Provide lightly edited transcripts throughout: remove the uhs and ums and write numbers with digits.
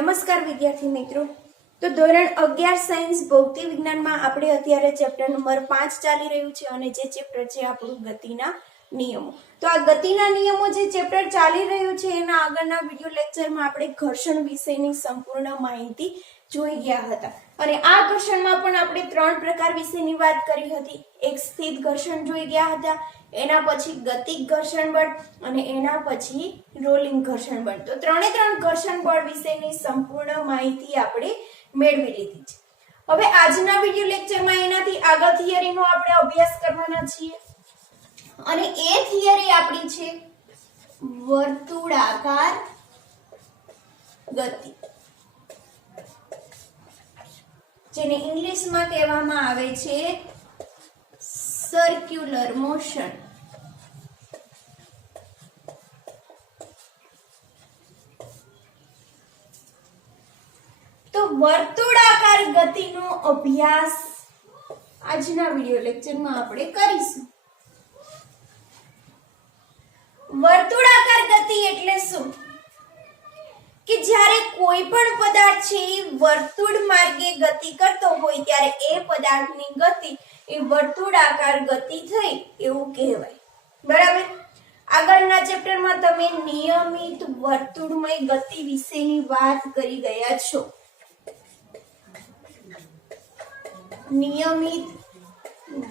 નમસ્કાર વિદ્યાર્થી મિત્રો। તો ધોરણ 11 સાયન્સ ભૌતિક વિજ્ઞાનમાં આપણે અત્યારે ચેપ્ટર નંબર 5 ચાલી રહ્યું છે અને જે ચેપ્ટર છે આપણું ગતિના નિયમો। તો આ ગતિના નિયમો જે ચેપ્ટર ચાલી રહ્યું છે એના આગળના વિડિયો લેક્ચરમાં આપણે ઘર્ષણ વિશેની સંપૂર્ણ માહિતી જોઈ ગયા હતા અને આ ઘર્ષણમાં પણ આપણે ત્રણ પ્રકાર વિશેની વાત કરી હતી। એક સ્થિત ઘર્ષણ જોઈ ગયા હતા, એના પછી ગતિક ઘર્ષણ બળ અને એના પછી રોલિંગ ઘર્ષણ બળ। તો ત્રણે ત્રણ ઘર્ષણ બળ વિશેની સંપૂર્ણ માહિતી આપણે મેળવી લીધી છે। હવે આજના વિડિયો લેક્ચરમાં એનાથી આગળ થિયરીનો આપણે અભ્યાસ કરવાના છીએ અને એ થિયરી આપણી છે વર્તુળાકાર ગતિ, જેને ઇંગ્લિશમાં કહેવામાં આવે છે સર્ક્યુલર મોશન। તો વર્તુળાકાર ગતિનો અભ્યાસ આજના વિડિયો લેક્ચરમાં આપણે કરીશું। વર્તુળાકાર ગતિ એટલે શું કે જ્યારે કોઈ પણ પદાર્થ છે વર્તુળ માર્ગે ગતિ કરતો હોય ત્યારે એ પદાર્થની ગતિ એ વર્તુળાકાર ગતિ થઈ એવું કહેવાય, બરાબર। આગળના ચેપ્ટરમાં તમે નિયમિત વર્તુળમય ગતિ વિશેની વાત કરી ગયા છો। નિયમિત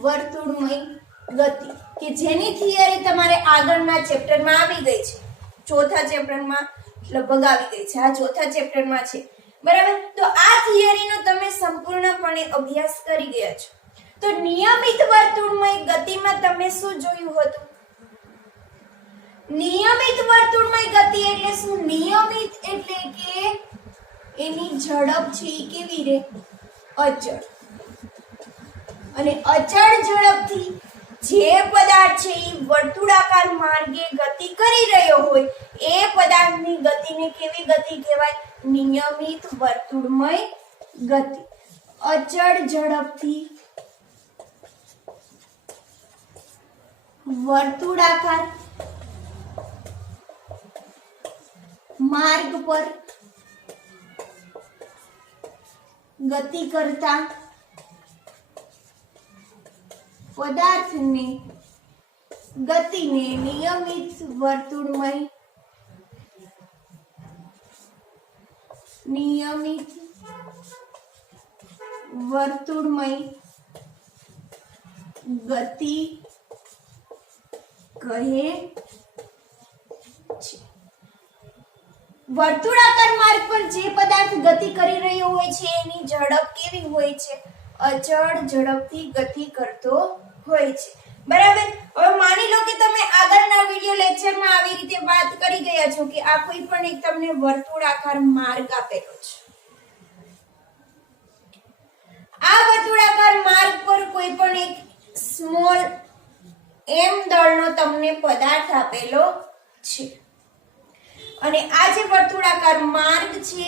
વર્તુળમય ગતિ કે જેની થિયરી તમારે આગળના ચેપ્ટરમાં આવી ગઈ છે, ચોથા ચેપ્ટરમાં લગભગ આવી ગઈ છે, આ ચોથા ચેપ્ટરમાં છે, બરાબર। તો આ થિયરીનો તમે સંપૂર્ણપણે અભ્યાસ કરી ગયા છો। તો નિયમિત વર્તુળમય ગતિમાં તમે શું જોયું હતું? નિયમિત વર્તુળમય ગતિ એટલે શું? નિયમિત એટલે કે એની ઝડપ છે એ કેવી રહે? અચળ। અને અચળ ઝડપથી જે પદાર્થ છે એ વર્તુળાકાર માર્ગે ગતિ કરી રહ્યો હોય એ પદાર્થની ગતિને કેવી ગતિ કહેવાય? નિયમિત વર્તુળમય ગતિ। અચળ ઝડપથી વર્તુળાકાર માર્ગ પર ગતિ કરતા પદાર્થની ગતિને નિયમિત વર્તુળમય ગતિ કહે છે। વર્તુળાકાર માર્ગ પર જે પદાર્થ ગતિ કરી રહ્યો હોય છે એની ઝડપ કેવી હોય છે? અચળ ઝડપથી ગતિ કરતો હોય છે, બરાબર। હવે માની લો કે તમે આગળના વિડિયો લેક્ચરમાં આવી રીતે વાત કરી ગયા છો કે આ કોઈ પણ એક તમને વર્તુળાકાર માર્ગ આપેલો છે, આ વર્તુળાકાર માર્ગ પર કોઈ પણ એક સ્મોલ m દળનો તમને પદાર્થ આપેલો છે અને આ જે વર્તુળાકાર માર્ગ છે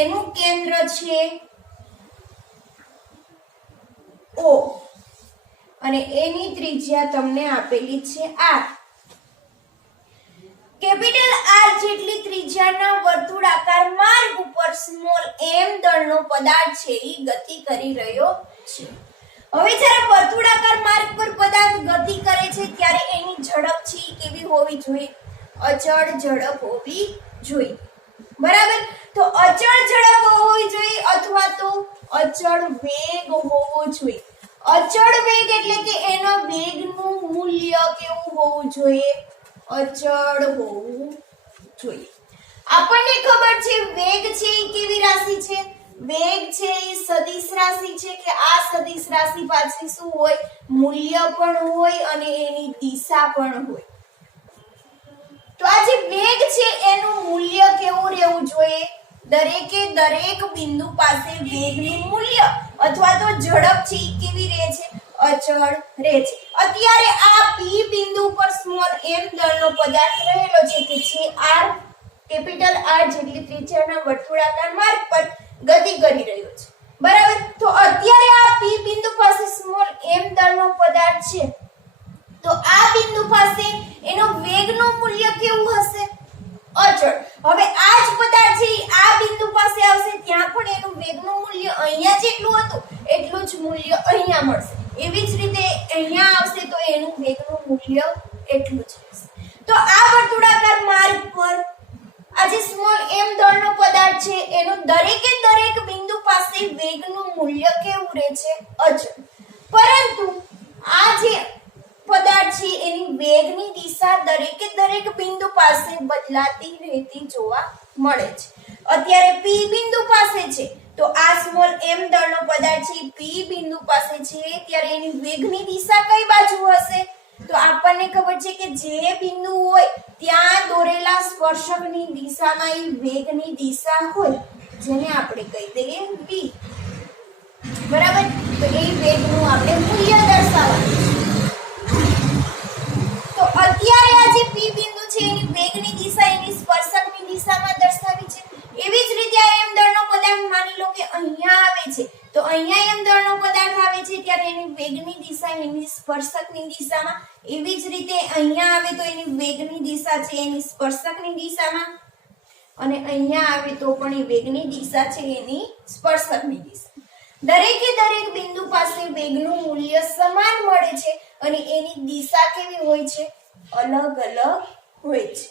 એનું કેન્દ્ર છે O અને એની ત્રિજ્યા તમને આપેલી છે R। કેપિટલ R જેટલી ત્રિજ્યાના વર્તુળાકાર માર્ગ ઉપર સ્મોલ m દળનો પદાર્થ છે એ ગતિ કરી રહ્યો છે। હવે જ્યારે વર્તુળાકાર માર્ગ પર પદાર્થ ગતિ કરે છે ત્યારે એની ઝડપ છે કેવી હોવી જોઈએ? અચળ ઝડપ હોવી જોઈએ, બરાબર। તો અચળ ઝડપ હોવી જોઈએ અથવા તો અચળ વેગ હોવો જોઈએ। અચળ વેગ એટલે કે એનો વેગનું મૂલ્ય કેવું હોવું જોઈએ? અચળ હોવું જોઈએ। આપણને ખબર છે વેગ છે એ કેવી રાશિ છે? વેગ છે એ સદિશ રાશિ છે કે આ સદિશ રાશિ પાછળ શું હોય? મૂલ્ય પણ હોય અને એની દિશા પણ હોય। તો આ જે વેગ છે એનું મૂલ્ય કેવું રહેવું જોઈએ? દરેકે દરેક બિંદુ પાસે વેગનું મૂલ્ય અથવા તો ઝડપ છે કેવી રહે છે? અચળ રહે છે। અત્યારે આ P બિંદુ પર સ્મોલ m દળનો પદાર્થ રહેલો છે કે જે R કેપિટલ R જેટલી ત્રિજ્યાના વર્તુળાકાર માર્ગ પર ગતિ કરી રહ્યો છે, બરાબર। તો અત્યારે આ P બિંદુ પાસે સ્મોલ m દળનો પદાર્થ છે તો આ બિંદુ પાસે એનો વેગનું મૂલ્ય કેવું હશે? અચળ। હવે આ જ પદાર્થ છે આ બિંદુ પાસે અહીંયા મળશે, એવી જ રીતે અહીંયા આવશે તો એનું વેગનું મૂલ્ય એટલું જ રહેશે. તો આ વર્તુળાકાર માર્ગ પર આ જે સ્મોલ m દળનો પદાર્થ છે એનું દરેકે દરેક બિંદુ પાસે વેગનું મૂલ્ય કેવું રહે છે? અચળ. પરંતુ આ જે પદાર્થ છે એની વેગની દિશા દરેકે દરેક બિંદુ પાસે બદલાતી રહેતી જોવા મળે છે. અત્યારે p બિંદુ પાસે છે તો આ સ્મોલ m દળનો પદાર્થ છે p બિંદુ પાસે છે ત્યારે એની વેગની દિશા કઈ બાજુ હશે? તો આપણને ખબર છે કે જે બિંદુ હોય ત્યાં દોરેલા સ્પર્શકની દિશામાં એ વેગની દિશા હોય જેને આપણે કહી દઈએ v. બરાબર? તો એ વેગનું આપણે મૂલ્ય દર્શાવવાનું છે. તો અત્યારે આ જે p બિંદુ છે એની વેગની દિશા એની સ્પર્શકની દિશામાં દર્શાવી છે. એવી જ રીતે આ m દળનો પદાર્થ માની લો કે અહીંયા આવે છે તો અહીંયા m દળનો પદાર્થ આવે છે ત્યારે એની વેગની દિશા એની સ્પર્શકની દિશામાં, એવી જ રીતે અહીંયા આવે તો એની વેગની દિશા છે એની સ્પર્શકની દિશામાં, અને અહીંયા આવે તો પણ એ વેગની દિશા છે એની સ્પર્શકની દિશા. દરેકે દરેક બિંદુ પાસે વેગનું મૂલ્ય સમાન મળે છે અને એની દિશા કેવી હોય છે? અલગ અલગ હોય છે.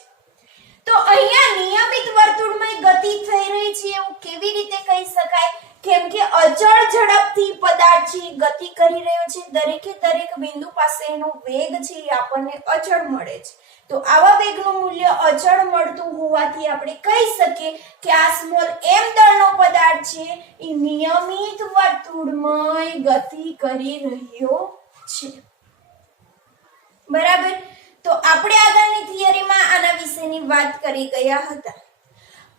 તો અહીંયા નિયમિત વર્તુળમય ગતિ થઈ રહી છે એવું કેવી રીતે કહી શકાય? કેમ કે અચળ ઝડપથી પદાર્થ છે ગતિ કરી રહ્યો છે, દરેકે દરેક બિંદુ પાસે એનો વેગ છે એ આપણને અચળ મળે છે. તો આવા વેગનું મૂલ્ય અચળ મળતું હોવાથી આપણે કહી શકીએ કે આ સ્મોલ m દળનો પદાર્થ છે એ નિયમિત વર્તુળમય ગતિ કરી રહ્યો છે. બરાબર? તો આપણે આગળની થિયરીમાં આના વિશેની વાત કરી ગયા હતા.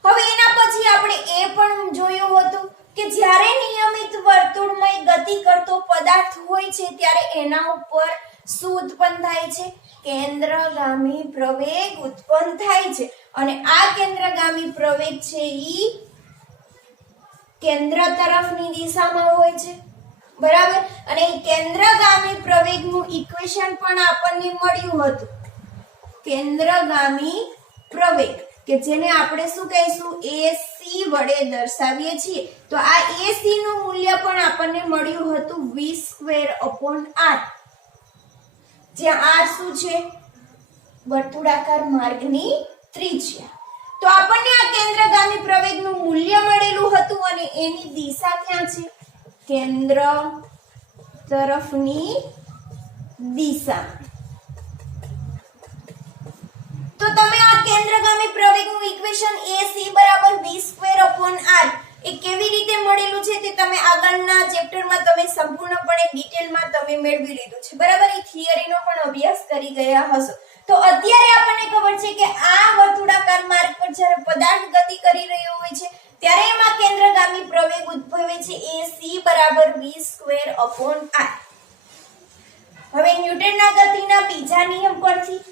હવે એના પછી આપણે એ પણ જોયું હતું કે જ્યારે નિયમિત વર્તુળમય ગતિ કરતો પદાર્થ હોય છે ત્યારે એના ઉપર શું ઉત્પન્ન થાય છે? કેન્દ્રગામી પ્રવેગ ઉત્પન્ન થાય છે. અને આ કેન્દ્રગામી પ્રવેગ છે ઈ કેન્દ્ર તરફની દિશામાં હોય છે. બરાબર? અને એ કેન્દ્રગામી પ્રવેગનું ઇક્વેશન પણ આપણને મળ્યું હતું. કેન્દ્રગામી પ્રવેગ કે જેને આપણે શું કહીશું? AC વડે દર્શાવીએ છીએ. તો આ AC નું મૂલ્ય પણ આપણને મળ્યું હતું v²/r, જ્યાં r શું છે? વર્તુળાકાર માર્ગની ત્રિજ્યા. તો આપણને આ કેન્દ્રગામી પ્રવેગનું મૂલ્ય મળેલું હતું અને એની દિશા ક્યાં છે? કેન્દ્ર તરફની દિશા. તો તમે આ કેન્દ્રગામી પ્રવેગનું ઇક્વેશન AC = v²/r એ કેવી રીતે મળેલું છે તે તમે આગળના ચેપ્ટરમાં તમે સંપૂર્ણપણે ડિટેલમાં તમે મેળવી લીધું છે. બરાબર? એ થિયરીનો પણ અભ્યાસ કરી ગયા હશો. તો અત્યારે આપણને ખબર છે કે આ વર્તુળાકાર માર્ગ પર જ્યારે પદાર્થ ગતિ કરી રહ્યો હોય છે ત્યારે એમાં કેન્દ્રગામી પ્રવેગ ઉદ્ભવે છે AC = v²/r. હવે ન્યૂટનના ગતિના બીજા નિયમ પરથી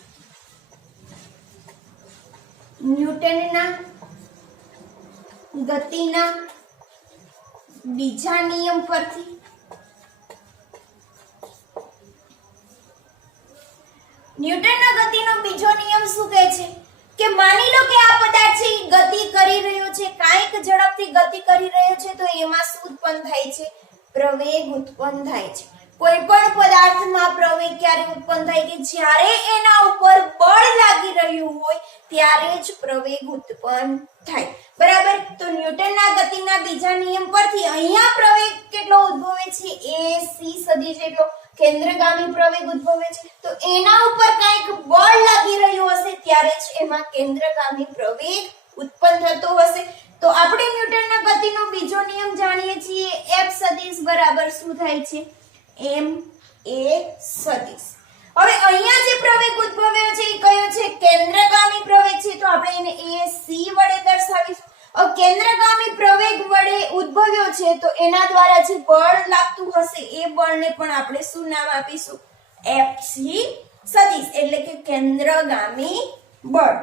ન્યૂટનના ગતિના બીજા નિયમ પરથી ન્યૂટનના ગતિનો બીજો નિયમ શું કહે છે કે માની લો કે આ પદાર્થ છે ગતિ કરી રહ્યો છે, કાંઈક ઝડપથી ગતિ કરી રહ્યો છે તો એમાં શું ઉત્પન્ન થાય છે? પ્રવેગ ઉત્પન્ન થાય છે. કોઈ પણ પદાર્થમાં પ્રવેગ ક્યારે ઉત્પન્ન થાય કે જ્યારે એના ઉપર બળ લાગી રહ્યું હોય ત્યારે જ પ્રવેગ ઉત્પન્ન થાય. બરાબર? તો ન્યૂટનના ગતિના બીજા નિયમ પરથી અહીંયા પ્રવેગ કેટલો ઉદ્ભવે છે? AC સદિશ એટલો કેન્દ્રગામી પ્રવેગ ઉદ્ભવે છે. તો એના ઉપર કંઈક બળ લાગી રહ્યું હશે ત્યારે જ એમાં કેન્દ્રગામી પ્રવેગ ઉત્પન્ન થતો હશે. તો આપણે ન્યૂટનના ગતિનો બીજો નિયમ જાણીએ છીએ. F સદિશ બરાબર શું થાય છે? ma સદિશ. હવે અહીંયા જે પ્રવેગ ઉદ્ભવ્યો છે એ કયો છે? કેન્દ્રગામી પ્રવેગ છે. તો આપણે એને AC વડે દર્શાવીશું. કેન્દ્રગામી પ્રવેગ વડે ઉદ્ભવ્યો છે તો એના દ્વારા જે બળ લાગતું હશે એ બળને પણ આપણે શું નામ આપીશું? Fc સદિશ, એટલે કે કેન્દ્રગામી બળ.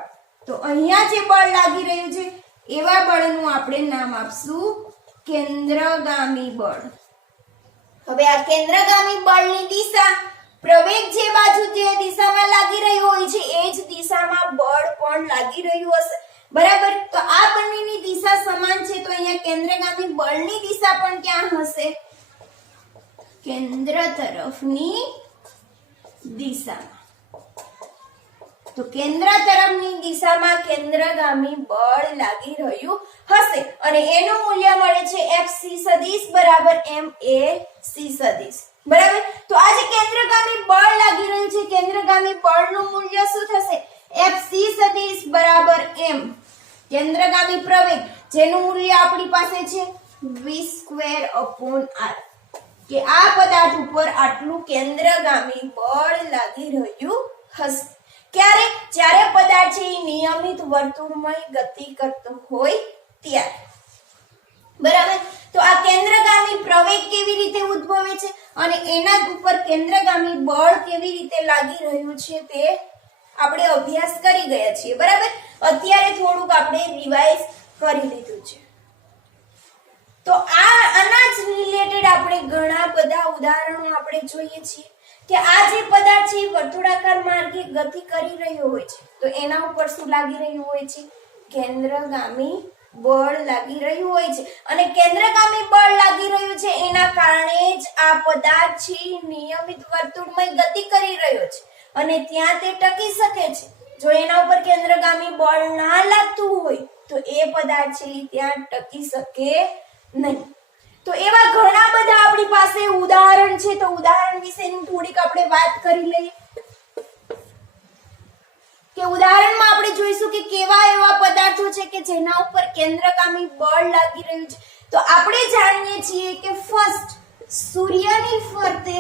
તો અહીંયા જે બળ લાગી રહ્યું છે એવા બળનું આપણે નામ આપશું કેન્દ્રગામી બળ. હવે આ કેન્દ્રગામી બળની દિશા પ્રવેગ જે બાજુ જે દિશામાં લાગી રહ્યું હોય છે એ જ દિશામાં બળ પણ લાગી રહ્યું હશે. બરાબર? તો આ બંનેની દિશા સમાન છે તો અહીંયા કેન્દ્રગામી બળની દિશા પણ ક્યાં હશે? કેન્દ્ર તરફની દિશામાં. તો કેન્દ્ર તરફની દિશામાં કેન્દ્રગામી બળ લાગી રહ્યું હશે અને એનું મૂલ્ય મળે છે FC સદિશ બરાબર MAC સદિશ. બરાબર. તો આ જે કેન્દ્રગામી બળ લાગી રહ્યું છે, કેન્દ્રગામી બળનું મૂલ્ય શું થશે? FC સદિશ બરાબર M કેન્દ્રગામી પ્રવેગ, જેનું મૂલ્ય આપણી પાસે છે v²/r, કે આ પદાર્થ ઉપર આટલું કેન્દ્રગામી બળ લાગી રહ્યું હશે. ક્યારે? જ્યારે પદાર્થ છે એ નિયમિત વર્તુળમય ગતિ કરતો હોય ત્યારે. બરાબર. તો આ કેન્દ્રગામી પ્રવેગ કેવી રીતે ઉદ્ભવે છે અને એના ઉપર કેન્દ્રગામી બળ કેવી રીતે લાગી રહ્યું છે તે આપણે અભ્યાસ કરી ગયા છીએ. બરાબર. અત્યારે થોડુંક આપણે રિવાઇઝ કરી લીધું છે. તો આના જ રિલેટેડ આપણે ઘણા બધા ઉદાહરણો આપણે જોઈએ છીએ કે આ જે પદાર્થ છે વર્તુળાકાર માર્ગે ગતિ કરી રહ્યો હોય છે, તો એના ઉપર શું લાગી રહ્યું હોય છે? કેન્દ્રગામી બળ લાગી રહ્યું હોય છે. અને કેન્દ્રગામી બળ લાગી રહ્યું છે એના કારણે જ આ પદાર્થ છે નિયમિત વર્તુળમય ગતિ કરી રહ્યો છે અને ત્યાં તે ટકી શકે છે. જો એના ઉપર કેન્દ્રગામી બળ ના લાગતું હોય તો એ પદાર્થ છે ત્યાં ટકી શકે નહીં. તો એવા ઘણા બધા આપણી પાસે ઉદાહરણ છે, તો ઉદાહરણ વિશેની થોડીક આપણે વાત કરી લઈએ કે ઉદાહરણમાં આપણે જોઈશું કે કેવા એવા પદાર્થો છે કે જેના ઉપર કેન્દ્રગામી બળ લાગી રહ્યું છે. તો આપણે જાણીએ છીએ કે ફર્સ્ટ, સૂર્યની ફરતે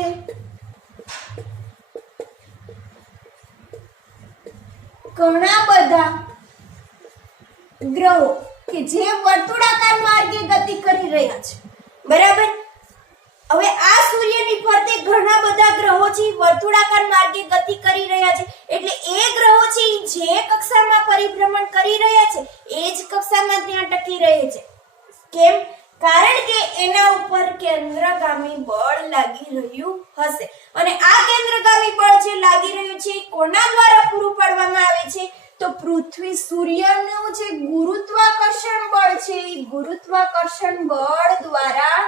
ઘણા બધા ગ્રહો કે જે વર્તુળાકાર માર્ગે ગતિ કરી રહ્યા છે. બરાબર. હવે આ સૂર્યની ફરતે ઘણા બધા ગ્રહો છે વર્તુળાકાર માર્ગે ગતિ કરી રહ્યા છે, એટલે એ ગ્રહો છે જે કક્ષામાં પરિભ્રમણ કરી રહ્યા છે એ જ કક્ષામાં ત્યાં ટકી રહે છે. કેમ? કારણ કે એના ઉપર કેન્દ્રગામી બળ લાગી રહ્યું હશે અને આ કેન્દ્રગામી બળ જે લાગી રહ્યું છે કોના દ્વારા પૂરું પાડવામાં આવે છે? તો પૃથ્વી સૂર્યનું જે ગુરુત્વાકર્ષણ બળ છે એ ગુરુત્વાકર્ષણ બળ દ્વારા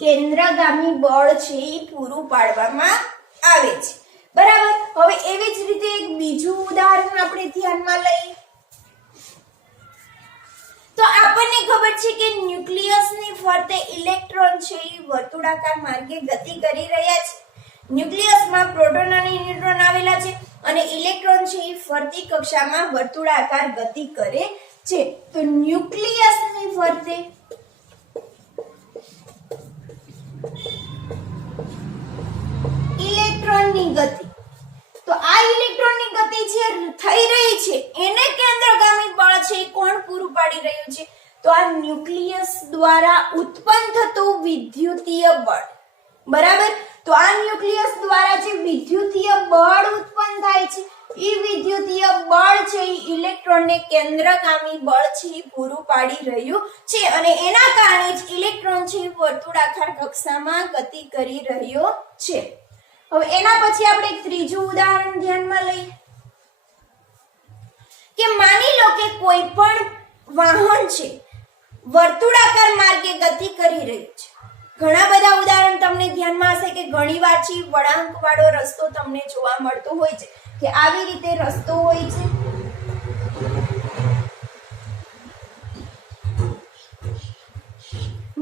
કેન્દ્રગામી બળ છે એ પૂરું પાડવામાં આવે છે. બરાબર. હવે એવી જ રીતે એક બીજું ઉદાહરણ આપણે ધ્યાનમાં લઈએ તો આપણને ખબર છે કે ન્યુક્લિયસની ફરતે ઇલેક્ટ્રોન છે એ વર્તુળાકાર માર્ગે ગતિ કરી રહ્યા છે. ન્યુક્લિયસમાં પ્રોટોન અને ન્યુટ્રોન આવેલા છે અને ઇલેક્ટ્રોન છે એ ફરતી કક્ષામાં વર્તુળાકાર ગતિ કરે છે. તો ન્યુક્લિયસની ફરતે ઇલેક્ટ્રોનની ગતિ, તો આ ઇલેક્ટ્રોનની ગતિ જે થઈ રહી છે એને કેન્દ્રગામી બળ છે કોણ પૂરું પાડી રહ્યું છે? તો આ ન્યુક્લિયસ દ્વારા ઉત્પન્ન થતું વિદ્યુતીય બળ. બરાબર. તો આ ન્યુક્લિયસ દ્વારા જે વિદ્યુતીય બળ ઉત્પન્ન થાય છે એ વિદ્યુતીય બળ છે એ ઇલેક્ટ્રોનને કેન્દ્રગામી બળ છે પૂરું પાડી રહ્યું છે અને એના કારણે જ ઇલેક્ટ્રોન છે વર્તુળાકાર કક્ષામાં ગતિ કરી રહ્યો છે. હવે એના પછી આપણે એક ત્રીજું ઉદાહરણ ધ્યાનમાં લઈએ કે માની લો કે કોઈ પણ વાહન છે વર્તુળાકાર માર્ગે ગતિ કરી રહ્યું છે. ઘણા બધા ઉદાહરણ તમને ધ્યાનમાં હશે કે ઘણીવાર છે વળાંકવાળો રસ્તો તમને જોવા મળતો હોય છે કે આવી રીતે રસ્તો હોય છે.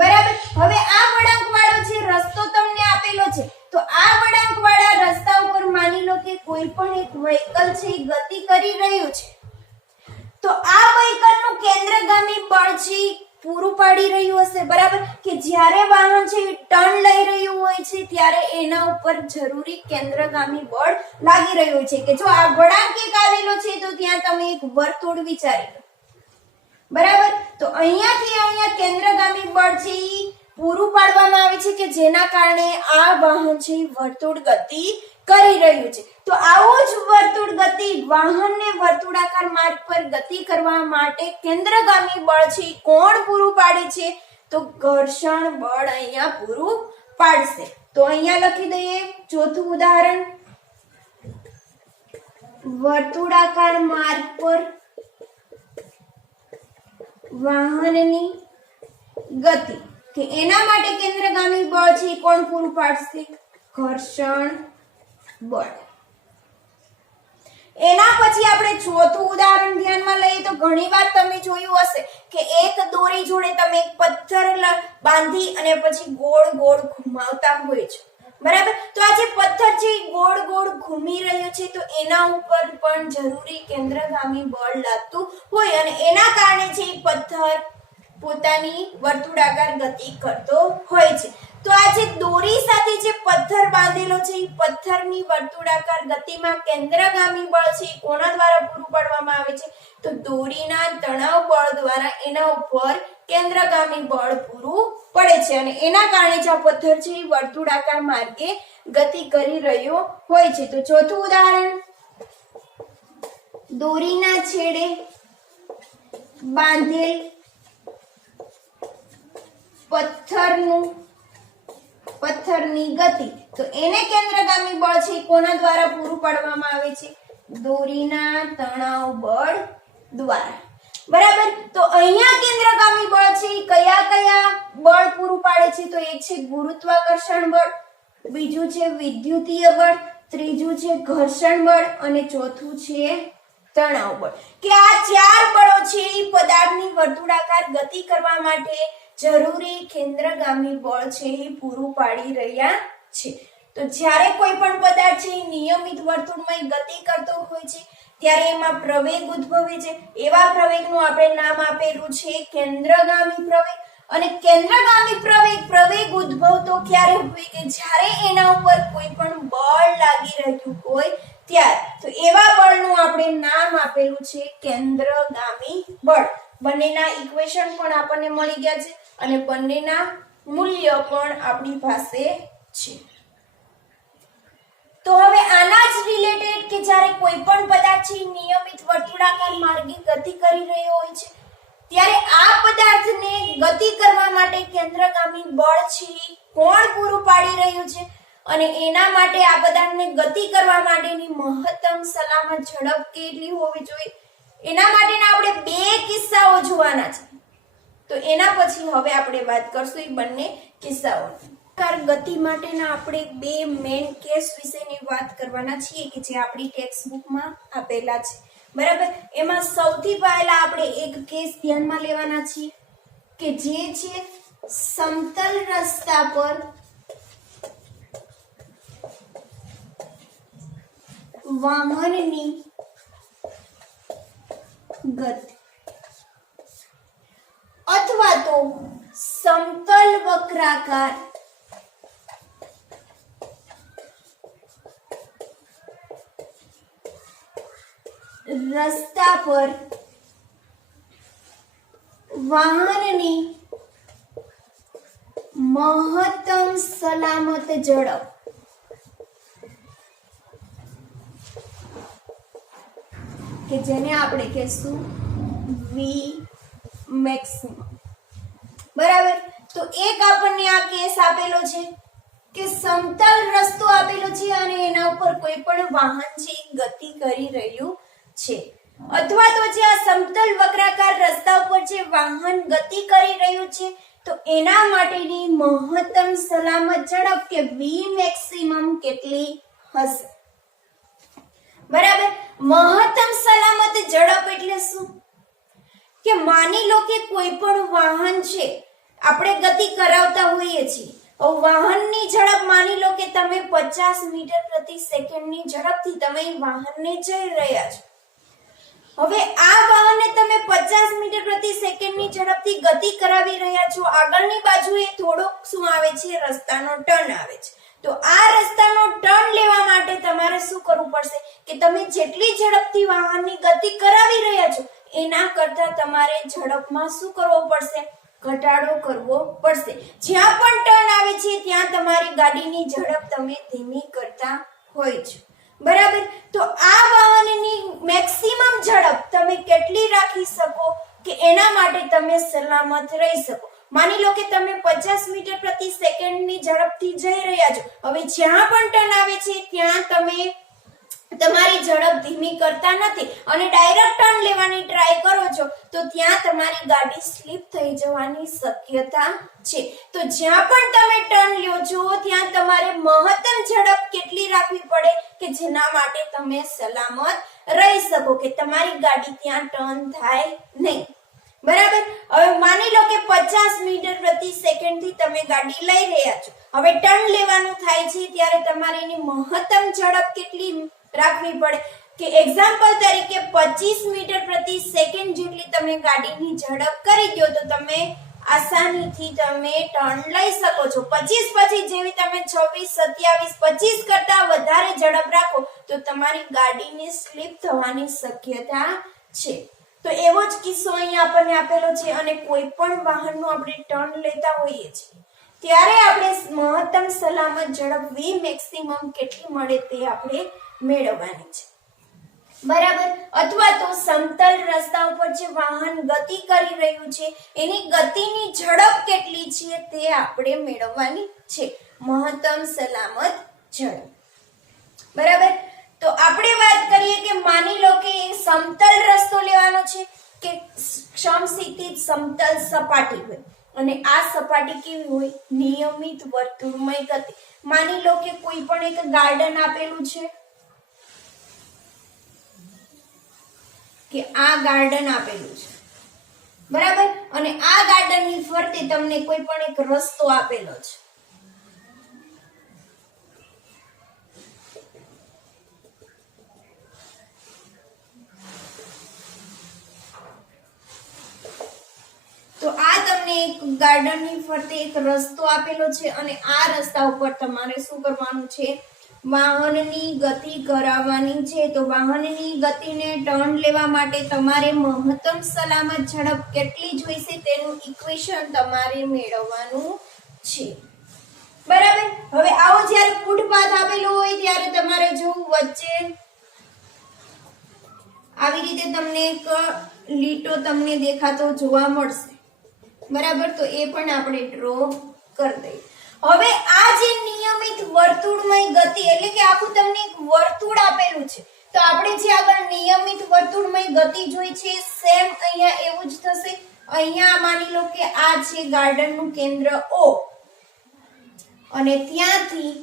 બરાબર. હવે આ વળાંકવાળો જે રસ્તો તમને આપેલો છે તો આ વળાંકવાળા રસ્તા ઉપર માની લો કે કોઈ પણ એક વ્હીકલ છે ગતિ કરી રહ્યું છે, તો આ વ્હીકલનું કેન્દ્રગામી બળ છે પૂરું પાડી રહ્યું હશે. બરાબર. કે જ્યારે વાહન છે ટર્ન લઈ રહ્યું હોય છે ત્યારે એના ઉપર જરૂરી કેન્દ્રગામી બળ લાગી રહ્યું છે કે જો આ વળાંક એક આવેલો છે તો ત્યાં તમે એક વર્તુળ વિચારી લો. બરાબર. તો અહીંયાથી અહીંયા કેન્દ્રગામી બળ છે પૂરું પાડવામાં આવે છે કે જેના કારણે આ વાહન છે વર્તુળ ગતિ કરી રહ્યું છે. તો આવું જ વર્તુળ ગતિ વાહનને વર્તુળાકાર માર્ગ પર ગતિ કરવા માટે કેન્દ્રગામી બળ છે કોણ પૂરું પાડે છે? તો ઘર્ષણ બળ અહીંયા પૂરું પાડશે. તો અહીંયા લખી દઈએ ચોથું ઉદાહરણ, વર્તુળાકાર માર્ગ પર વાહનની ગતિ કે એના માટે કેન્દ્રગામી બળ છે એ કોણ પૂરું પાડશે? ઘર્ષણ બળ. એના પછી આપણે ચોથું ઉદાહરણ ધ્યાનમાં લઈએ તો ઘણીવાર તમે જોયું હશે કે એક દોરી જોડે તમે એક પથ્થર બાંધી અને પછી ગોળ ગોળ ઘુમાવતા હોય છે, બરાબર? તો આ જે પથ્થર છે એ ગોળ ગોળ ઘૂમી રહ્યો છે તો એના ઉપર પણ જરૂરી કેન્દ્રગામી બળ લાગતું હોય અને એના કારણે છે એ પથ્થર પોતાની વર્તુળાકાર ગતિ કરતો હોય છે. તો આ જે દોરી સાથે જે પથ્થર બાંધેલો છે એ પથ્થરની વર્તુળાકાર ગતિમાં કેન્દ્રગામી બળ છે એ કોના દ્વારા પૂરું પાડવામાં આવે છે? તો દોરીના તણાવ બળ દ્વારા એના ઉપર કેન્દ્રગામી બળ પૂરું પડે છે અને એના કારણે જે આ પથ્થર છે એ વર્તુળાકાર માર્ગે ગતિ કરી રહ્યો હોય છે. તો ચોથું ઉદાહરણ, દોરીના છેડે બાંધેલ પથ્થરની ગતિ, તો એને કેન્દ્રગામી બળ છે કોના દ્વારા પૂરું પાડવામાં આવે છે? દોરીના તણાવ બળ દ્વારા, બરાબર? તો અહીંયા કેન્દ્રગામી બળ છે કયા કયા બળ પૂરું પાડે છે? તો એક છે ગુરુત્વાકર્ષણ બળ, બીજું છે વિદ્યુતીય બળ, ત્રીજું છે ઘર્ષણ બળ અને ચોથું છે તણાવ બળ. કે આ ચાર બળો છે એ પદાર્થની વર્તુળાકાર ગતિ કરવા માટે જરૂરી કેન્દ્રગામી બળ છે એ પૂરું પાડી રહ્યા છે. તો જ્યારે કોઈ પણ પદાર્થ છે એ નિયમિત વર્તુળમાં ગતિ કરતો હોય છે ત્યારે એમાં પ્રવેગ ઉદ્ભવે છે. એવા પ્રવેગનું આપણે નામ આપેલું છે કેન્દ્રગામી પ્રવેગ. અને કેન્દ્રગામી પ્રવેગ ઉદ્ભવતો ક્યારે હોય? કે જ્યારે એના ઉપર કોઈ પણ બળ લાગી રહ્યું હોય ત્યારે. તો એવા બળનું આપણે નામ આપેલું છે કેન્દ્રગામી બળ. બંનેના ઇક્વેશન પણ આપણને મળી ગયા છે અને બંનેના મૂલ્ય પણ આપણી પાસે છે. તો હવે આના જ રિલેટેડ કે જ્યારે કોઈ પણ પદાર્થ છે નિયમિત વર્તુળાકાર માર્ગે ગતિ કરી રહ્યો હોય છે ત્યારે આ પદાર્થને ગતિ કરવા માટે કેન્દ્રગામી બળ છે કોણ પૂરું પાડી રહ્યું છે અને એના માટે આ પદાર્થને ગતિ કરવા માટેની મહત્તમ સલામત ઝડપ કેટલી હોવી જોઈએ એના માટેના આપણે બે કિસ્સાઓ જોવાના છે. તો એના પછી હવે આપણે વાત કરશું એ બંને કિસ્સાઓની. ગતિ માટેના આપણે બે મેઇન કેસ વિશેની વાત કરવાના છીએ કે જે આપણી ટેક્સ્ટ બુકમાં આપેલા છે, બરાબર? એમાં સૌથી પહેલા આપણે એક કેસ ધ્યાનમાં લેવાના છીએ કે જે છે સમતલ રસ્તા પર વાહનની ગતિ અથવા તો સમતલ વક્રાકાર રસ્તા પર વાહનની મહત્તમ સલામત ઝડપ કે જેને આપણે કહેશું વી મેક્સિમમ, બરાબર? તો એક આપણને આ કેસ આપેલો છે કે સમતલ રસ્તો આપેલો છે અને એના ઉપર કોઈ પણ વાહન છે ગતિ કરી રહ્યું છે અથવા તો જે આ સમતલ વક્રાકાર રસ્તા ઉપર જે વાહન ગતિ કરી રહ્યું છે તો એના માટેની મહત્તમ સલામત ઝડપ કે વી મેક્સિમમ કેટલી હશે? બરાબર? મહત્તમ સલામત ઝડપ એટલે શું? કે માની લો કે કોઈ પણ વાહન છે આપણે ગતિ કરાવતા હોઈએ છીએ, વાહનની ઝડપ માની લો કે તમે 50 મીટર પ્રતિ સેકન્ડની ઝડપથી તમે વાહનને જઈ રહ્યા છો. હવે આ વાહનને તમે 50 મીટર પ્રતિ સેકન્ડની ઝડપથી ગતિ કરાવી રહ્યા છો. આગળની બાજુએ થોડોક શું આવે છે? રસ્તાનો ટર્ન આવે છે. તો આ રસ્તાનો ટર્ન લેવા માટે તમારે શું કરવું પડશે કે તમે જેટલી ઝડપથી વાહનની ગતિ કરાવી રહ્યા છો એના કરતા તમારે ઝડપમાં શું કરવો પડશે? ઘટાડો કરવો પડશે. જ્યાં પણ ટર્ન આવે છે ત્યાં તમારી ગાડીની ઝડપ તમે ધીમી કરતા હોય છો, બરાબર? તો આ વાહનની મેક્સિમમ ઝડપ તમે કેટલી રાખી શકો કે એના માટે તમે સલામત રહી શકો? માની લો કે તમે 50 મીટર પ્રતિ સેકન્ડની ઝડપથી જઈ રહ્યા છો. હવે જ્યાં પણ ટર્ન આવે છે ત્યાં તમે તમારી ઝડપ ધીમી કરતા નથી અને ડાયરેક્ટ ટર્ન લેવાની ટ્રાય કરો છો તો ત્યાં તમારી ગાડી સ્લીપ થઈ જવાની શક્યતા છે. તો જ્યાં પણ તમે ટર્ન લ્યો છો ત્યાં તમારે મહત્તમ ઝડપ કેટલી રાખવી પડે કે જેના માટે તમે સલામત રહી શકો કે તમારી ગાડી ત્યાં ટર્ન થાય નહીં. બરાબર. હવે માની લો કે 50 મીટર પ્રતિ સેકન્ડ થી તમે ગાડી લઈ રહ્યા છો. હવે ટર્ન લેવાનું થાય છે ત્યારે તમારે એની મહત્તમ ઝડપ કેટલી રાખવી પડે કે એક્ઝામ્પલ તરીકે 25 મીટર પ્રતિ સેકન્ડ જેટલી તમે ગાડીની ઝડપ કરી દો તો તમે આસાનીથી તમે ટર્ન લઈ શકો છો. 25 પછી જેવી તમે 26, 27, 25 કરતા વધારે ઝડપ રાખો તો તમારી ગાડીની સ્લીપ થવાની શક્યતા છે. તો એવો જ કિસ્સો અહીંયા આપણને આપેલો છે અને કોઈ પણ વાહનનો આપણે ટર્ન લેતા હોઈએ છીએ ત્યારે આપણે મહત્તમ સલામત ઝડપ v મેક્સિમમ કેટલી મળે તે આપણે મેળવવાની છે. બરાબર. અથવા તો સમતલ રસ્તા ઉપર જે વાહન ગતિ કરી રહ્યું છે એની ગતિની ઝડપ કેટલી છે તે આપણે મેળવવાની છે. મહત્તમ સલામત ઝડપ. બરાબર. તો આપણે વાત કરીએ કે માની લો કે સમતલ રસ્તો લેવાનો છે કે સમક્ષિતિજ સમતલ સપાટી હોય અને આ સપાટી કેવી હોય નિયમિત વર્તુળમય ગતિ. માની લો કે કોઈ પણ એક ગાર્ડન આપેલું છે કે આ ગાર્ડન આપેલું છે. બરાબર. અને આ ગાર્ડનની ફરતે તમને કોઈ પણ એક રસ્તો આપેલો છે. તો આ તમને એક ગાર્ડનની ફરતે એક રસ્તો આપેલો છે અને આ રસ્તા ઉપર તમારે શું કરવાનું છે વાહનની ગતિ કરાવવાની છે. તો વાહનની ગતિને ટર્ન લેવા માટે તમારે મહત્તમ સલામત ઝડપ કેટલી જોઈશે તેનું ઇક્વેશન તમારે મેળવવાનું છે. બરાબર. હવે આવો જ્યારે ફૂટપાથ આપેલો હોય ત્યારે તમારે જોવું વચ્ચે આવી રીતે તમને એક લીટો તમને દેખાતો જોવા મળશે. બરાબર. તો એ પણ આપણે ડ્રો કરી દઈએ. હવે આ જે નિયમિત વર્તુળમય ગતિ એટલે કે આખું તમને એક વર્તુળ આપેલું છે તો આપણે જે આગળ નિયમિત વર્તુળમય ગતિ જોઈ છે સેમ અહીંયા એવું જ થશે. અહીંયા માની લો કે આ છે ગાર્ડનનું કેન્દ્ર O અને ત્યાંથી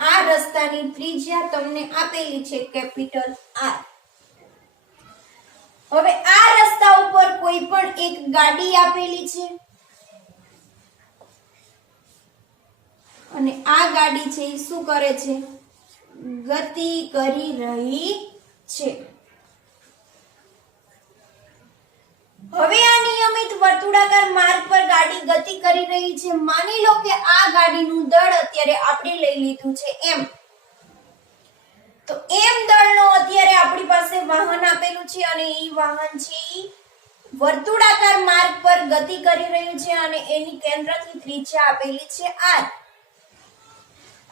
આ રસ્તાની ત્રિજ્યા તમને આપેલી છે કેપિટલ R. હવે આ રસ્તા ઉપર કોઈ પણ એક ગાડી આપેલી છે અને આ ગાડી છે એ શું કરે છે ગતિ કરી રહી છે. હવે આ નિયમિત વર્તુળાકાર માર્ગ પર ગાડી ગતિ કરી રહી છે. માની લો કે આ ગાડીનું દળ અત્યારે આપણે લઈ લીધું છે m. તો m દળનો અત્યારે આપણી પાસે વાહન આપેલું છે અને એ વાહન છે વર્તુળાકાર માર્ગ પર ગતિ કરી રહ્યું છે અને એની કેન્દ્રથી ત્રિજ્યા આપેલી છે r.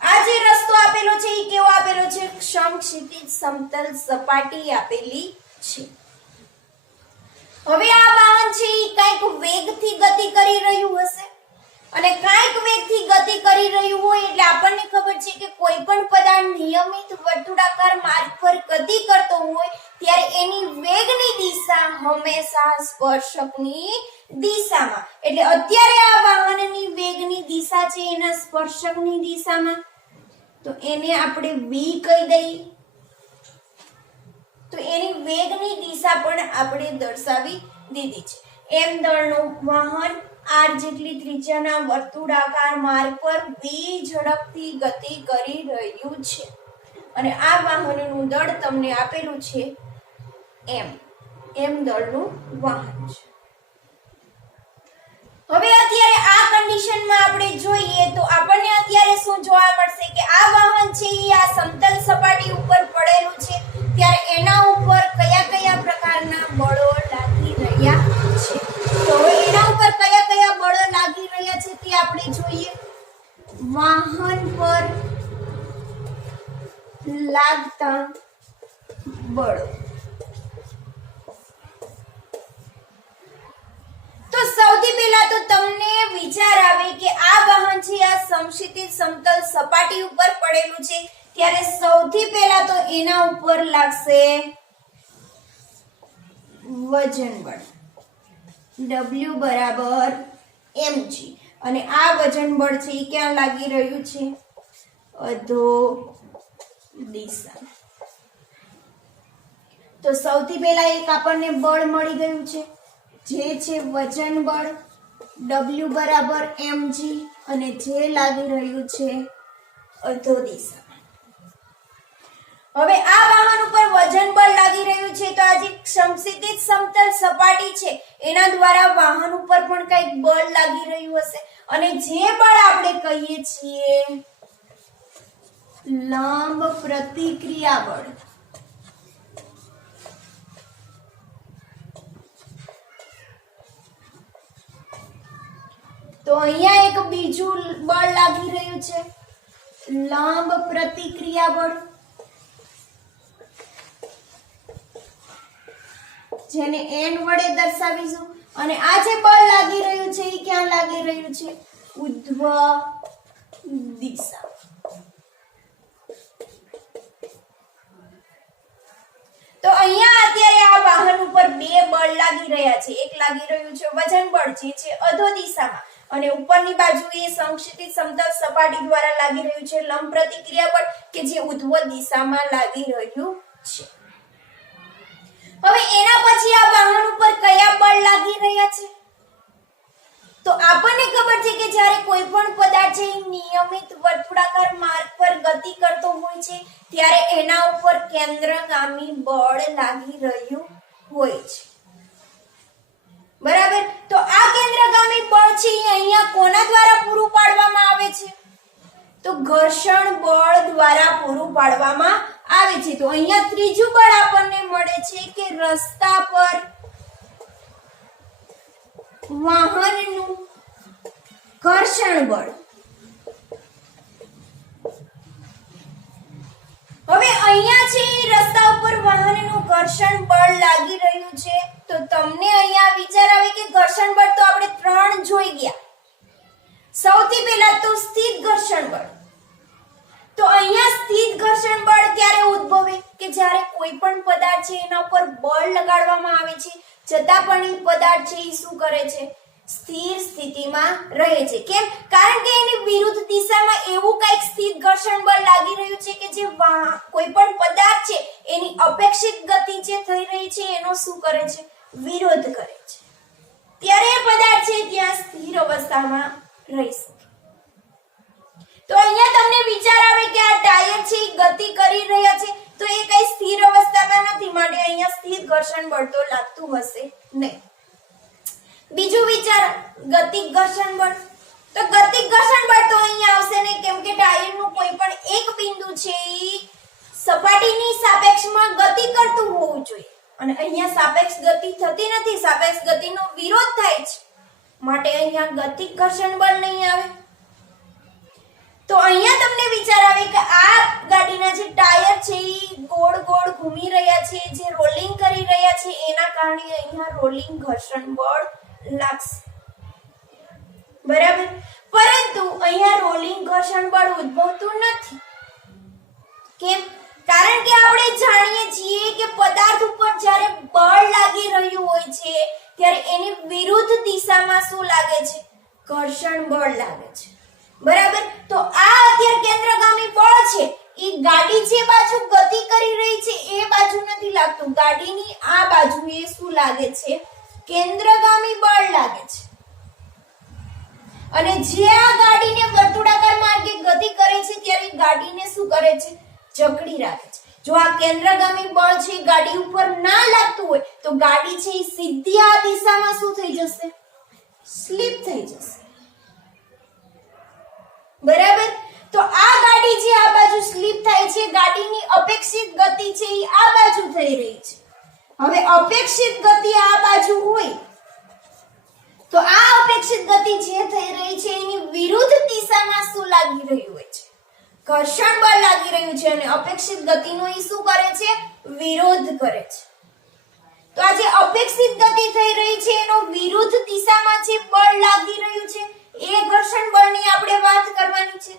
આ જે રસ્તો આપેલો છે એ કેવો આપેલો છે સમક્ષિતિજ સમતલ સપાટી આપેલી છે. હવે આ વાહન છે એ કઈક વેગથી ગતિ કરી રહ્યું હશે અને કઈક વેગથી ગતિ કરી રહ્યું હોય એટલે આપણને ખબર છે કે કોઈ પણ પદાર્થ નિયમિત વર્તુળાકાર માર્ગ પર ગતિ કરતો હોય ત્યારે એની વેગની દિશા હંમેશા સ્પર્શકની દિશામાં. એટલે અત્યારે આ વાહનની વેગની દિશા છે એના સ્પર્શકની દિશામાં તો એને આપણે v કહી દઈએ. તો એની વેગની દિશા પણ આપણે દર્શાવી દીધી છે. m દળનું વાહન r જેટલી ત્રિજ્યાના વર્તુળાકાર માર્ગ પર v ઝડપથી ગતિ કરી રહ્યું છે અને આ વાહનનું દળ તમને આપેલું છે m દળનું વાહન છે. હવે અત્યારે આ કન્ડિશનમાં આપણે જોઈએ તો આપણને અત્યારે શું જોવા મળશે કે આ વાહન છે એ આ સમતલ સપાટી ઉપર પડેલું છે ત્યારે એના ઉપર કયા કયા પ્રકારના બળો લાગી રહ્યા છે. તો હવે એના ઉપર કયા કયા બળો લાગી રહ્યા છે તે આપણે જોઈએ. વાહન પર લાગતા બળો. તો સૌથી પહેલા તો તમને વિચાર આવે કે આ વાહન છે આ સમક્ષિતિજ સમતલ સપાટી ઉપર પડેલું છે ત્યારે સૌથી પહેલા તો એના ઉપર લાગશે વજન બળ W બરાબર mg અને આ વજન બળ છે એ ક્યાં લાગી રહ્યું છે અધો દિશા તો સૌથી પહેલા એક આપણને બળ મળી ગયું છે જે છે વજન બળ W બરાબર mg અને જે લાગી રહ્યું છે અધો દિશા હવે આ વાહન ઉપર વજન બળ લાગી રહ્યું છે તો આ જે સમક્ષિતિજ સમતલ સપાટી છે એના દ્વારા વાહન ઉપર પણ કંઈક બળ લાગી રહ્યું હશે અને જે બળ આપણે કહીએ છીએ લંબ પ્રતિક્રિયા બળ તો અહીંયા એક બીજું બળ લાગી રહ્યું છે લંબ પ્રતિક્રિયા બળ જેને n વડે દર્શાવીશું અને આ જે બળ લાગી રહ્યું છે એ ક્યાં લાગી રહ્યું છે ઉધ્વ દિશા તો અહીંયા અત્યારે આ વાહન ઉપર બે બળ લાગી રહ્યા છે એક લાગી રહ્યું છે વજન બળ જે છે અધો દિશામાં અને ઉપરની બાજુએ સંક્ષિતિજ સમતલ સપાટી દ્વારા લાગી રહ્યું છે લંબ પ્રતિક્રિયા બળ કે જે ઉધ્વ દિશામાં લાગી રહ્યું છે હવે એના પછી આ વાહન ઉપર કયા બળ લાગી રહ્યા છે તો આપણને ખબર છે કે જ્યારે કોઈ પણ પદાર્થ છે નિયમિત વર્તુળાકાર માર્ગ પર ગતિ કરતો હોય છે ત્યારે એના ઉપર કેન્દ્રગામી બળ લાગી રહ્યું હોય છે બરાબર તો આ કેન્દ્રગામી બળ છે અહીંયા કોના દ્વારા પૂરું પાડવામાં આવે છે તો ઘર્ષણ બળ દ્વારા પૂરું પાડવામાં આવે છે તો અહીંયા ત્રીજું બળ આપણને મળે છે કે રસ્તા પર વાહનનું ઘર્ષણ બળ હવે અહીંયા છે રસ્તા ઉપર વાહનનું ઘર્ષણ બળ લાગી રહ્યું છે તો તમને અહીંયા વિચાર આવે કે ઘર્ષણ બળ તો આપણે 3 જોઈ ગયા સૌથી પહેલા તો સ્થિત ઘર્ષણ બળ તો અહીંયા સ્થિત ઘર્ષણ બળ ક્યારે ઉદ્ભવે કે જ્યારે કોઈ પણ પદાર્થ છે એના ઉપર બળ લગાડવામાં આવે છે છતાં પણ એ પદાર્થ છે એ શું કરે છે સ્થિર સ્થિતિમાં રહે છે કેમ કારણ કે એની વિરુદ્ધ દિશામાં એવું કંઈક સ્થિત ઘર્ષણ બળ લાગી રહ્યું છે કે જે કોઈ પણ પદાર્થ છે એની અપેક્ષિત ગતિ જે થઈ રહી છે એનો શું કરે છે વિરોધ કરે છે ત્યારે એ પદાર્થ છે ત્યાં સ્થિર અવસ્થામાં રહી શકે તો અહીંયા તમને વિચાર આવે કે આ ટાયર છે એ ગતિ કરી રહ્યા છે તો એ કઈ સ્થિર અવસ્થામાં નથી માટે અહીંયા સ્થિર ઘર્ષણ બળ તો લાગતું હશે નહીં બીજું વિચાર ગતિક ઘર્ષણ બળ તો ગતિક ઘર્ષણ બળ તો અહીંયા આવશે નહીં કેમ કે ટાયરનું કોઈ પણ એક બિંદુ છે એ સપાટીની સાપેક્ષમાં ગતિ કરતું હોવું જોઈએ અને અહીંયા સાપેક્ષ ગતિ થતી નથી સાપેક્ષ ગતિનો વિરોધ થાય છે માટે અહીંયા ગતિક ઘર્ષણ બળ નહીં આવે તો અહીંયા તમને વિચાર આવે કે આ ગાડીના જે ટાયર છે એ ગોળ ગોળ ઘૂમી રહ્યા છે જે રોલિંગ કરી રહ્યા છે એના કારણે અહીંયા રોલિંગ ઘર્ષણ બળ લાગશે બરાબર પરંતુ અહીંયા રોલિંગ ઘર્ષણ બળ ઉદ્ભવતું નથી કેમ કારણ કે આપણે જાણીએ છીએ કે પદાર્થ ઉપર જ્યારે બળ લાગી રહ્યું હોય છે ત્યારે એની વિરુદ્ધ દિશામાં શું લાગે છે ઘર્ષણ બળ લાગે છે બરાબર તો આ અત્યારે કેન્દ્રગામી બળ છે એ ગાડી જે બાજુ ગતિ કરી રહી છે એ બાજુ નથી લાગતું ગાડીની આ બાજુએ શું લાગે છે કેન્દ્રગામી બળ લાગે છે અને જે આ ગાડીને વર્તુળાકાર માર્ગે ગતિ કરે છે ત્યારે ગાડીને શું કરે છે જકડી રાખે છે જો આ કેન્દ્રગામી બળ છે ગાડી ઉપર ના લાગતું હોય તો ગાડી છે એ સીધી આ દિશામાં શું થઈ જશે સ્લીપ થઈ જશે બરાબર તો આ ગાડી જે આ બાજુ સ્લીપ થાય છે ગાડીની અપેક્ષિત ગતિ છે એ આ બાજુ થઈ રહી છે હવે અપેક્ષિત ગતિ આ બાજુ હોય તો આ અપેક્ષિત ગતિ જે થઈ રહી છે એની વિરુદ્ધ દિશામાં શું લાગી રહ્યું હોય છે ઘર્ષણ બળ લાગી રહ્યું છે અને અપેક્ષિત ગતિનો એ શું કરે છે વિરોધ કરે છે તો આ જે અપેક્ષિત ગતિ થઈ રહી છે એનો વિરુદ્ધ દિશામાં જે બળ લાગી રહ્યું છે એ ઘર્ષણ બળની આપણે વાત કરવાની છે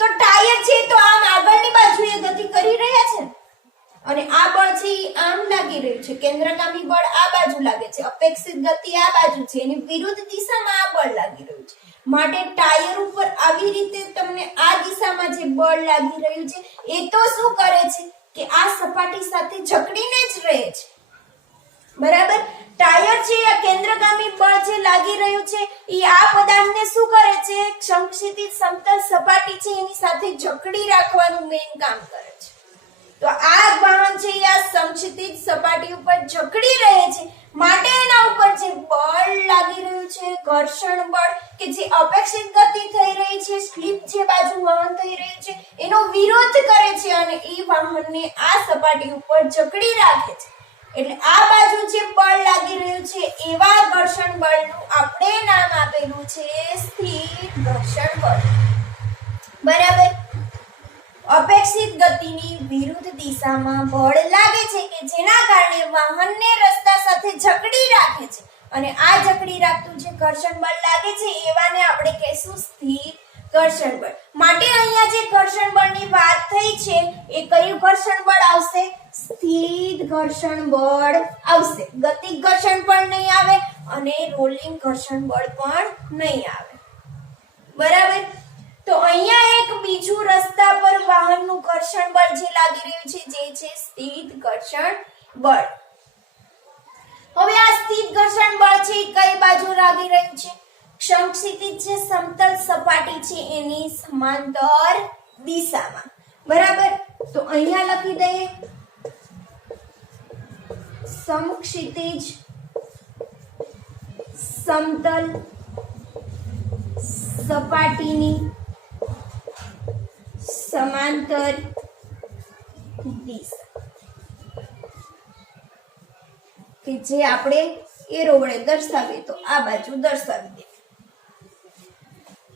તો ટાયર છે તો આમ આગળની બાજુએ ગતિ કરી રહ્યા છે અને આ બળ છે એ આમ લાગી રહ્યું છે, કેન્દ્રગામી બળ આ બાજુ લાગે છે, અપેક્ષિત ગતિ આ બાજુ છે, એની વિરુદ્ધ દિશામાં આ બળ લાગી રહ્યું છે. માટે ટાયર ઉપર આવી રીતે તમને આ દિશામાં જે બળ લાગી રહ્યું છે એ તો શું કરે છે કે આ સપાટી સાથે જકડીને જ રહે છે. બરાબર. ટાયર છે આ કેન્દ્રગામી બળ જે લાગી રહ્યું છે એ આ પદાર્થને શું કરે છે, સમક્ષિતિજ સમતલ સપાટી છે એની સાથે જકડી રાખવાનું મેઇન કામ કરે છે. તો આ વાહન છે આ સમક્ષિતિજ સપાટી ઉપર જકડી રહે છે, માટે એના ઉપર જે બળ લાગી રહ્યું છે, ઘર્ષણ બળ કે જે અપેક્ષિત ગતિ થઈ રહી છે, સ્લીપ જે બાજુ વહન થઈ રહ્યું છે એનો વિરોધ કરે છે અને એ વાહનને આ સપાટી ઉપર જકડી રાખે છે. એટલે આ બાજુ જે બળ લાગી રહ્યું છે એવા ઘર્ષણ બળનું આપણે નામ આપેલું છે સ્થિર ઘર્ષણ બળ. બરાબર. અપેક્ષિત ગતિની વિરુદ્ધ દિશામાં બળ લાગે છે કે જેના કારણે વાહનને રસ્તા સાથે જકડી રાખે છે અને આ જકડી રાખતું જે ઘર્ષણ બળ લાગે છે એવાને આપણે કહીશું સ્થિર ઘર્ષણ બળ. માટે અહીંયા જે ઘર્ષણ બળની વાત થઈ છે એ કયું ઘર્ષણ બળ આવશે? સ્થિર ઘર્ષણ બળ આવશે. ગતિક ઘર્ષણ પણ નહીં આવે અને રોલિંગ ઘર્ષણ બળ પણ નહીં આવે. બરાબર. તો અહીંયા એક બીજું રસ્તા પર વાહનનું ઘર્ષણ બળ જે લાગી રહ્યું છે જે છે સ્થિર ઘર્ષણ બળ. હવે આ સ્થિર ઘર્ષણ બળ છે કઈ બાજુ લાગી રહ્યું છે? સમક્ષિતિજ જે સમતલ સપાટી છે એની સમાંતર દિશામાં. બરાબર. તો અહીંયા લખી દઈએ સમક્ષિતિજ સમતલ સપાટીની સમાંતર દિશા કે જે આપણે એરો વડે દર્શાવીએ તો આ બાજુ દર્શાવી દે.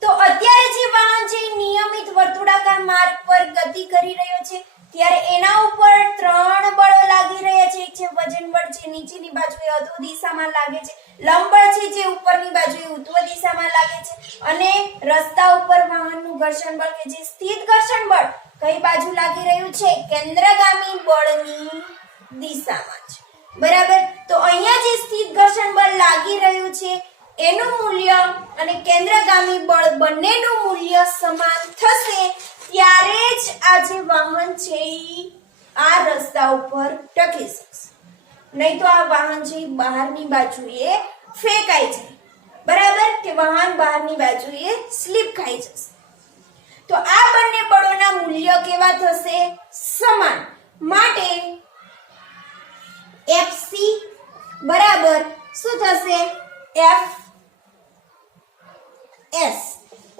તો અત્યારે જે વાહન છે નિયમિત વર્તુળાકાર માર્ગ પર ગતિ કરી રહ્યો છે ત્યારે એના ઉપર ત્રણ બળો લાગી રહ્યા છે. એક છે વજન બળ જે નીચેની બાજુએ અધો દિશામાં લાગે છે, લંબ બળ છે જે ઉપરની બાજુએ ઉધ્વ દિશામાં લાગે છે અને રસ્તા ઉપર વાહનનું ઘર્ષણ બળ કે જે સ્થિર ઘર્ષણ બળ કઈ બાજુ લાગી રહ્યું છે? કેન્દ્રગામી બળની દિશામાં છે. બરાબર. તો અહીંયા જે સ્થિર ઘર્ષણ બળ લાગી રહ્યું છે એનું મૂલ્ય અને કેન્દ્રગામી બળ બંનેનું મૂલ્ય સમાન થશે ત્યારે જ આ જે વાહન છે આ રસ્તા ઉપર ટકી શકશે. નહીં તો આ વાહન છે બહારની બાજુએ ફેંકાઈ જાય. બરાબર. કે વાહન બહારની બાજુએ સ્લીપ ખાઈ જશે. તો આ બંને બળોના મૂલ્ય કેવા થશે? સમાન. માટે FC બરાબર શું થશે? FS.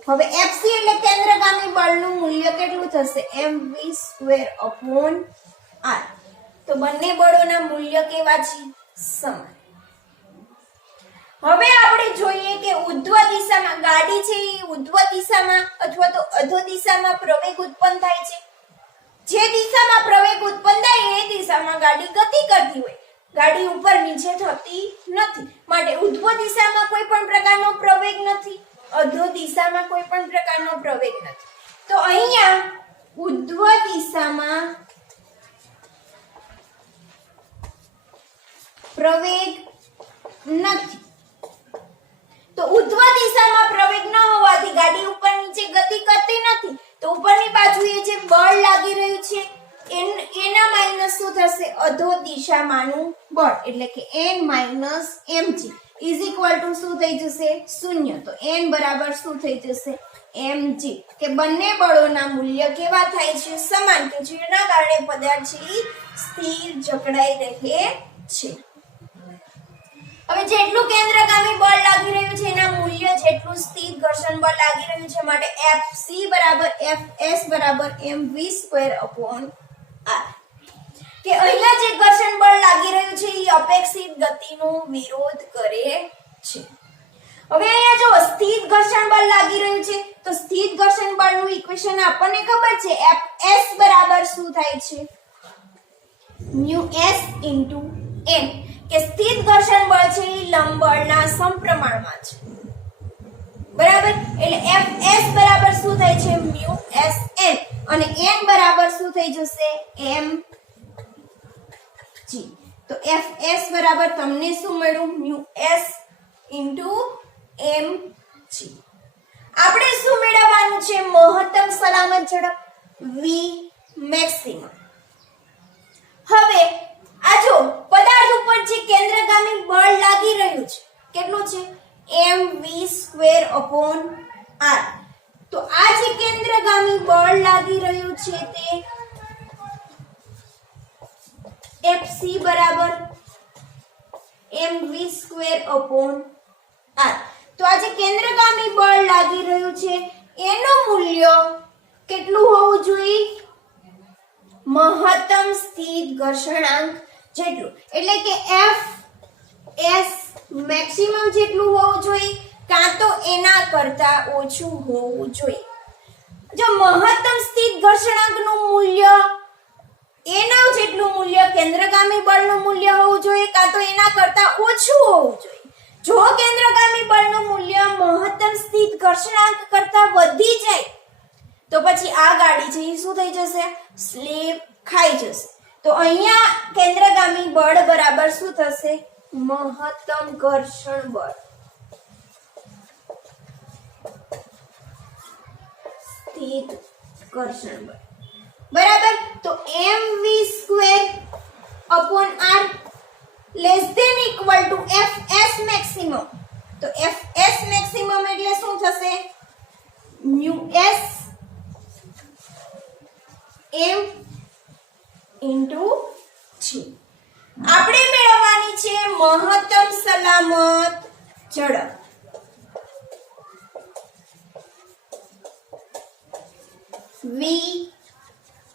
હવે FC એટલે કેન્દ્રગામી બળનું મૂલ્ય કેટલું થશે? mv²/r. તો બંને બળોના મૂલ્ય કેવા છે? સમાન. હવે આપણે જોઈએ કે ઉધ્વ દિશામાં ગાડી છે એ ઉધ્વ દિશામાં અથવા તો અધો દિશામાં પ્રવેગ ઉત્પન્ન થાય છે. જે દિશામાં પ્રવેગ ઉત્પન્ન થાય એ દિશામાં ગાડી ગતિ કરતી હોય, ગાડી ઉપર નીચે થતી નથી. માટે ઉધ્વ દિશામાં કોઈ પણ પ્રકારનો પ્રવેગ નથી, અધો દિશામાં કોઈ પણ પ્રકારનો પ્રવેગ નથી. તો અહીંયા ઉધ્વ દિશામાં પ્રવેગ નથી. તો ઉધ્વ દિશામાં પ્રવેગ ન હોવાથી ગાડી ઉપર નીચે ગતિ કરતી નથી. તો ઉપરની બાજુએ જે બળ લાગી રહ્યું છે એના માઈનસ શું થશે? અધો દિશામાંનું બળ એટલે કે n - mg = શું થઈ જશે? 0. તો n બરાબર શું થઈ જશે? mg. કે બંને બળોના મૂલ્ય કેવા થાય છે? સમાન. કે જેના કારણે પદાર્થ છે સ્થિર જકડાઈ રહે છે. હવે જેટલું કેન્દ્રગામી બળ લાગી રહ્યું છે એના મૂલ્ય જેટલું સ્થિર ઘર્ષણ બળ લાગી રહ્યું છે. માટે FC બરાબર FS બરાબર mv²/r. કે અહીંયા જે ઘર્ષણ બળ લાગી રહ્યું છે એ અપેક્ષિત ગતિનો વિરોધ કરે છે. હવે અહીંયા જો સ્થિર ઘર્ષણ બળ લાગી રહ્યું છે તો સ્થિર ઘર્ષણ બળનું ઇક્વેશન આપણને ખબર છે Fs બરાબર શું થાય છે? μs * n. કે સ્થિર ઘર્ષણ બળ છે એ લંબ બળના સમપ્રમાણમાં છે. બરાબર, એટલે fs બરાબર શું થાય છે mu sn અને n બરાબર શું થઈ જશે mg. તો fs બરાબર તમને શું મળ્યું mu s mg. આપણે શું મેળવવાનું છે મહત્તમ સલામત ઝડપ v maximum. હવે આ જો પદાર્થ ઉપર જે કેન્દ્રગામી બળ લાગી રહ્યું છે કેટલું છે mv²/r. તો આ જે કેન્દ્રગામી બળ લાગી રહ્યું છે તે fc બરાબર mv²/r. તો આ જે કેન્દ્રગામી બળ લાગી રહ્યું છે એનું મૂલ્ય કેટલું હોવું જોઈએ મહત્તમ સ્થિત ઘર્ષણાંક જેટલું, એટલે કે fs મેક્સિમમ જેટલું હોવું જોઈએ કાં તો એના કરતા ઓછું હોવું જોઈએ. જો મહત્તમ સ્થિત ઘર્ષણાંકનું મૂલ્ય એના જેટલું મૂલ્ય કેન્દ્રગામી બળનું મૂલ્ય હોવું જોઈએ કાં તો એના કરતા ઓછું હોવું જોઈએ. જો કેન્દ્રગામી બળનું મૂલ્ય મહત્તમ સ્થિત ઘર્ષણાંક કરતા વધી જાય તો પછી આ ગાડી છે એ શું થઈ જશે સ્લીપ ખાઈ જશે. તો અહીંયા કેન્દ્રગામી બળ બરાબર શું થશે મહત્તમ ઘર્ષણ બળ સ્થિત ઘર્ષણ બળ બરાબર. તો mv²/r less than equal to fs maximum. તો fs મેક્સિમમ એટલે શું થશે mu s m * g. આપણે મેળવવાની છે મહત્તમ સલામત ઝડપ v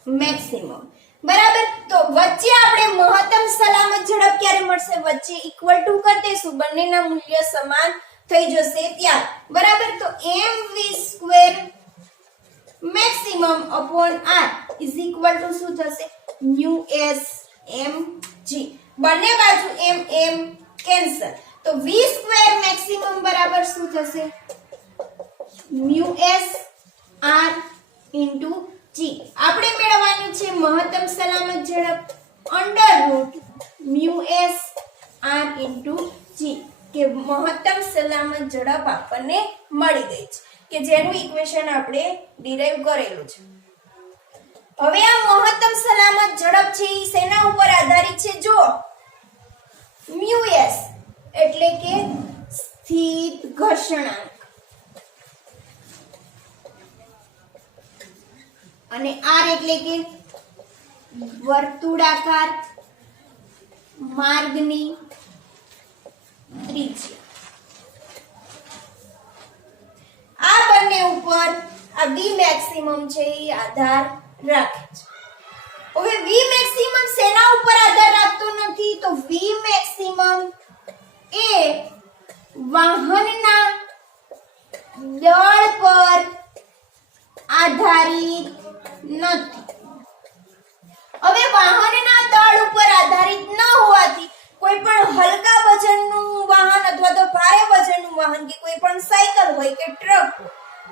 મેક્સિમમ બરાબર. તો વચ્ચે આપણે મહત્તમ સલામત ઝડપ ક્યારે મળશે વચ્ચે ઇક્વલ ટુ કરી દેશું બંનેના મૂલ્ય સમાન થઈ જશે ત્યાં બરાબર. તો mv² maximum/r is equal to શું થશે mu s mg. બંને બાજુ m કેન્સલ તો v² maximum બરાબર શું થશે mu s r into g. આપણે મેળવવાની છે મહત્તમ સલામત ઝડપ √mu s r into g કે મહત્તમ સલામત ઝડપ આપણને મળી ગઈ છે કે જેનું ઇક્વેશન આપણે ડિરાઈવ કરેલું છે. હવે આ મહત્તમ સલામત ઝડપ છે એ શેના ઉપર આધારિત છે જો mu s એટલે કે સ્થિત ઘર્ષણાંક અને r એટલે કે વર્તુળાકાર માર્ગની ત્રિજ્યા. આ બંને ઉપર આ v મેક્સિમમ છે એ આધાર રાખે છે. હવે v મેક્સિમમ શેના ઉપર આધાર રાખતો નથી તો v મેક્સિમમ એ વાહનના દળ પર આધારિત નથી. હવે વાહનના દળ ઉપર આધારિત ન હોવાથી કોઈ પણ હલકા વજનનું વાહન અથવા તો ભારે વજનનું વાહન કે કોઈ પણ સાયકલ હોય કે ટ્રક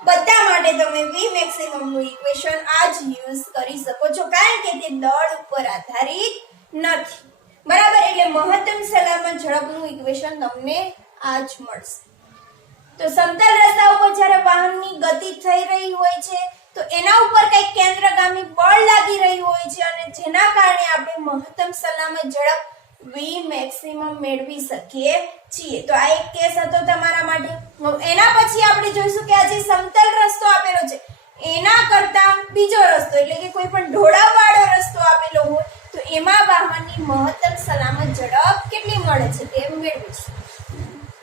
બધા માટે તમે v મેક્સિમમ નું ઇક્વેશન આ જ યુઝ કરી શકો છો કારણ કે તે દળ ઉપર આધારિત નથી બરાબર. એટલે મહત્તમ સલામત ઝડપનું ઇક્વેશન તમને આ જ મળશે. તો સમતલ રસ્તા ઉપર જ્યારે વાહનની ગતિ થઈ રહી હોય છે તો એના ઉપર કઈ કેન્દ્રગામી બળ લાગી રહ્યું હોય છે અને જેના કારણે આપણે મહત્તમ સલામત ઝડપ v મેક્સિમમ મેળવી શકીએ છીએ. તો આ એક કેસ હતો તમારા માટે. એના પછી આપણે જોઈશું કે આ જે સમતલ રસ્તો આપેલો છે એના કરતા બીજો રસ્તો એટલે કે કોઈ પણ ઢોળાવવાળો રસ્તો આપેલો હોય તો એમાં વાહનની મહત્તમ સલામત ઝડપ કેટલી મળે છે તે મેળવીશું.